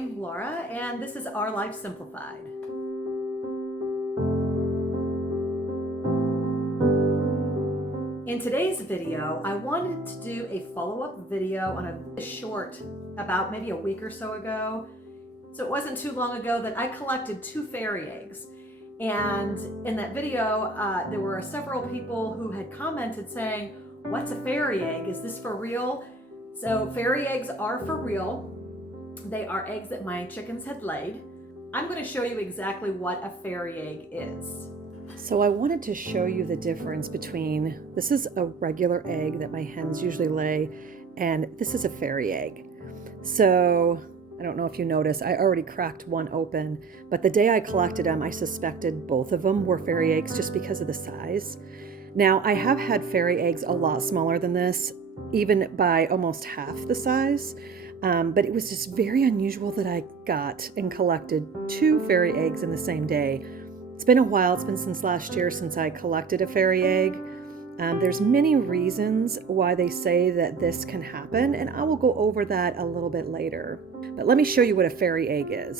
name's Laura, and this is Our Life Simplified. In today's video, I wanted to do a follow-up video on a short about maybe a week or so ago. So it wasn't too long ago that I collected 2 fairy eggs. And in that video, there were several people who had commented saying, "What's a fairy egg? Is this for real?" So fairy eggs are for real. They are eggs that my chickens had laid. I'm going to show you exactly what a fairy egg is. So I wanted to show you the difference between, this is a regular egg that my hens usually lay, and this is a fairy egg. So I don't know if you noticed, I already cracked one open, but the day I collected them, I suspected both of them were fairy eggs just because of the size. Now, I have had fairy eggs a lot smaller than this, even by almost half the size, but it was just very unusual that I got and collected 2 fairy eggs in the same day. It's been a while, it's been since last year since I collected a fairy egg. There's many reasons why they say that this can happen, and I will go over that a little bit later. But let me show you what a fairy egg is.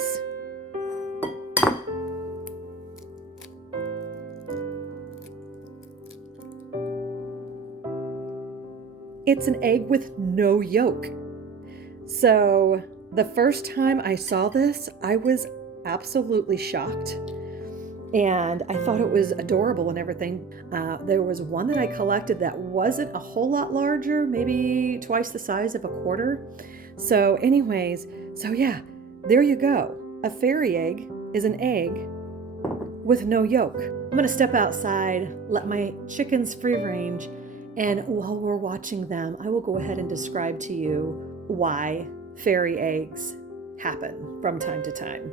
It's an egg with no yolk. So the first time I saw this, I was absolutely shocked. And I thought it was adorable and everything. There was one that I collected that wasn't a whole lot larger, maybe twice the size of a quarter. So anyways, so yeah, there you go. A fairy egg is an egg with no yolk. I'm gonna step outside, let my chickens free range, and while we're watching them, I will go ahead and describe to you why fairy eggs happen from time to time.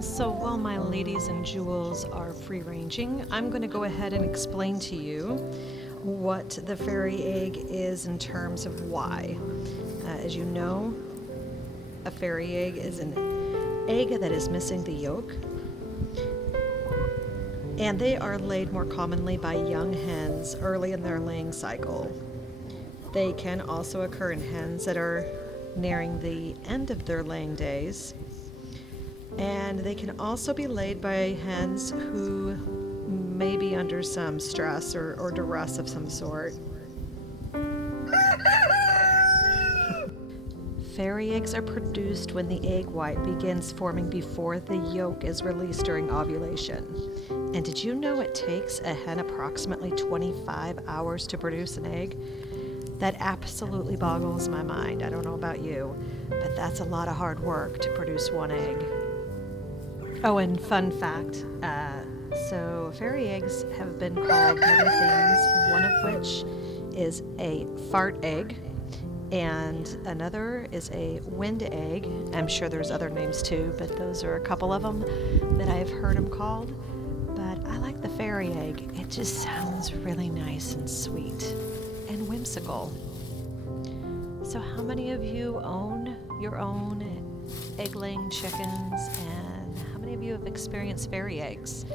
So while my ladies and jewels are free-ranging, I'm going to go ahead and explain to you what the fairy egg is in terms of why. As you know, a fairy egg is an egg that is missing the yolk, and they are laid more commonly by young hens early in their laying cycle. They can also occur in hens that are nearing the end of their laying days. And they can also be laid by hens who may be under some stress or duress of some sort. Fairy eggs are produced when the egg white begins forming before the yolk is released during ovulation. And did you know it takes a hen approximately 25 hours to produce an egg? That absolutely boggles my mind. I don't know about you, but that's a lot of hard work to produce one egg. Oh, and fun fact, so fairy eggs have been called many things, one of which is a fart egg, and another is a wind egg. I'm sure there's other names too, but those are a couple of them that I've heard them called. But I like the fairy egg. It just sounds really nice and sweet and whimsical. So how many of you own your own egg-laying chickens, and how many of you have experienced fairy eggs?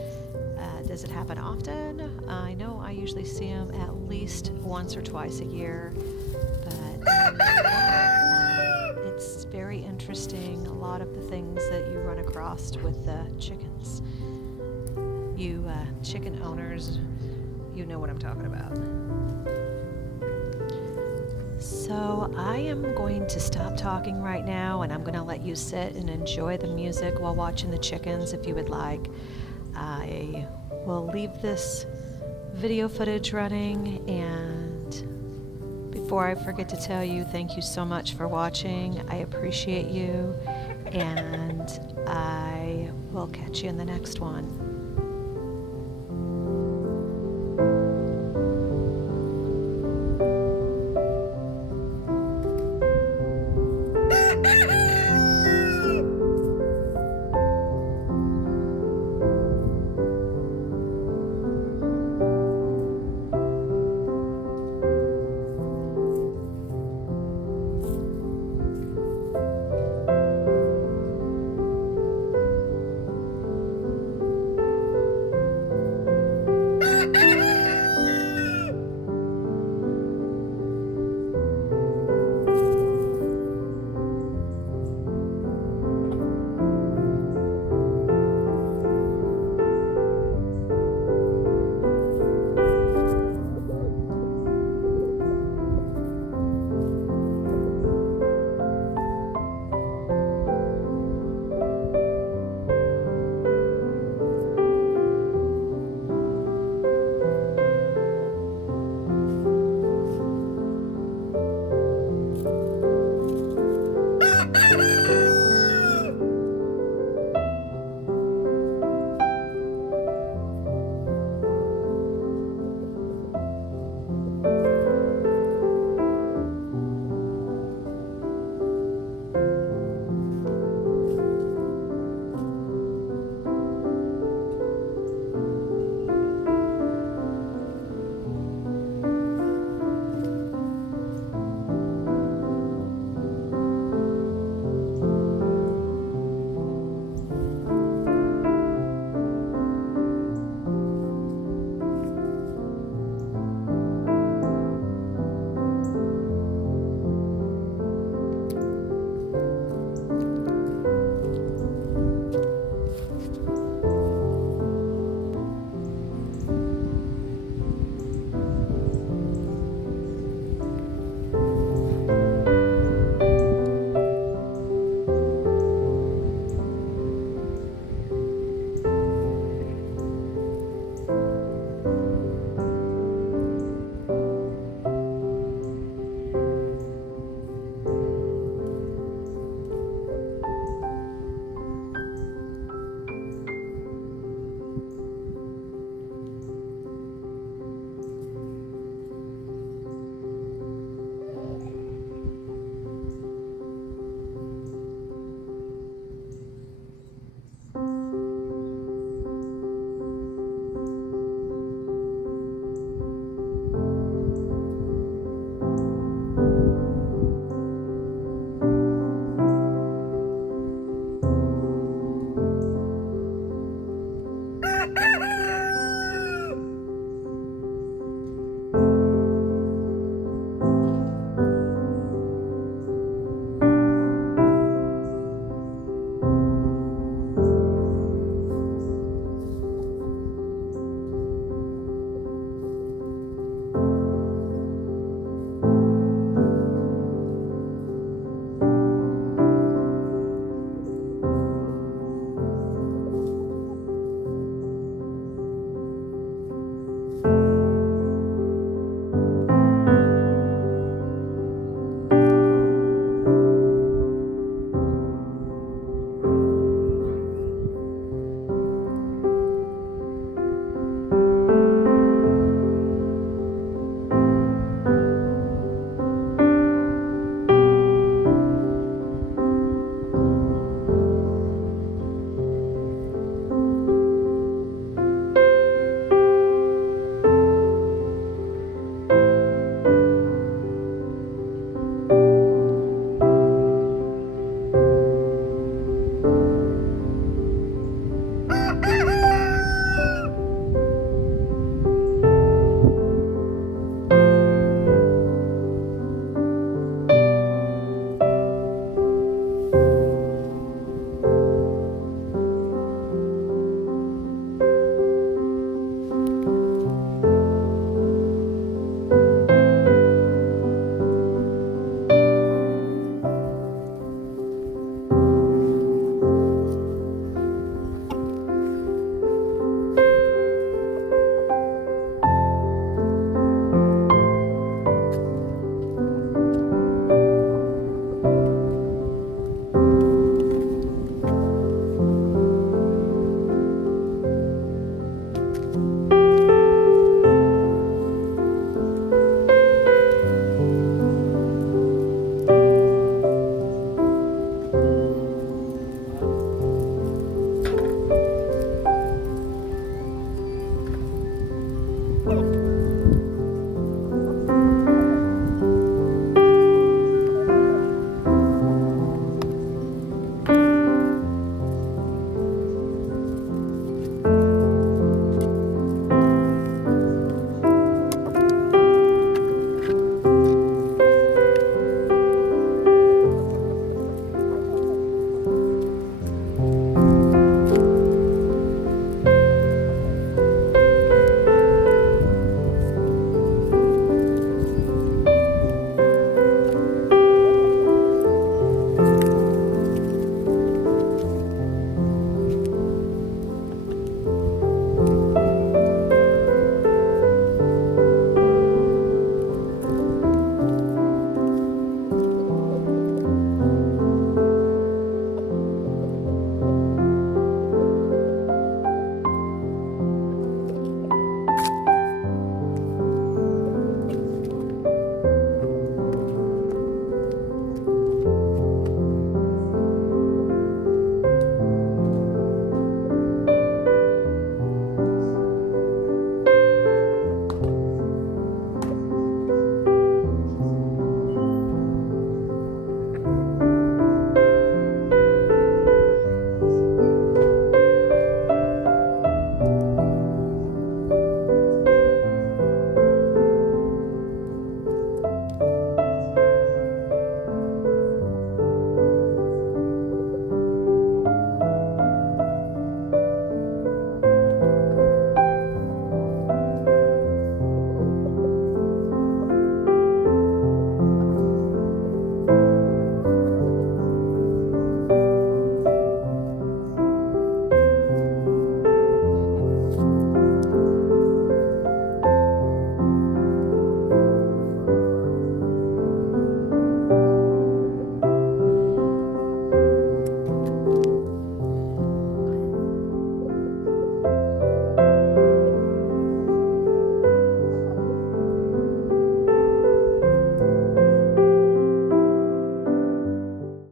Does it happen often? I know I usually see them at least once or twice a year, but it's very interesting, a lot of the things that you run across with the chickens. You chicken owners, you know what I'm talking about. So I am going to stop talking right now, and I'm going to let you sit and enjoy the music while watching the chickens if you would like. I will leave this video footage running, and before I forget to tell you, thank you so much for watching. I appreciate you, and I will catch you in the next one.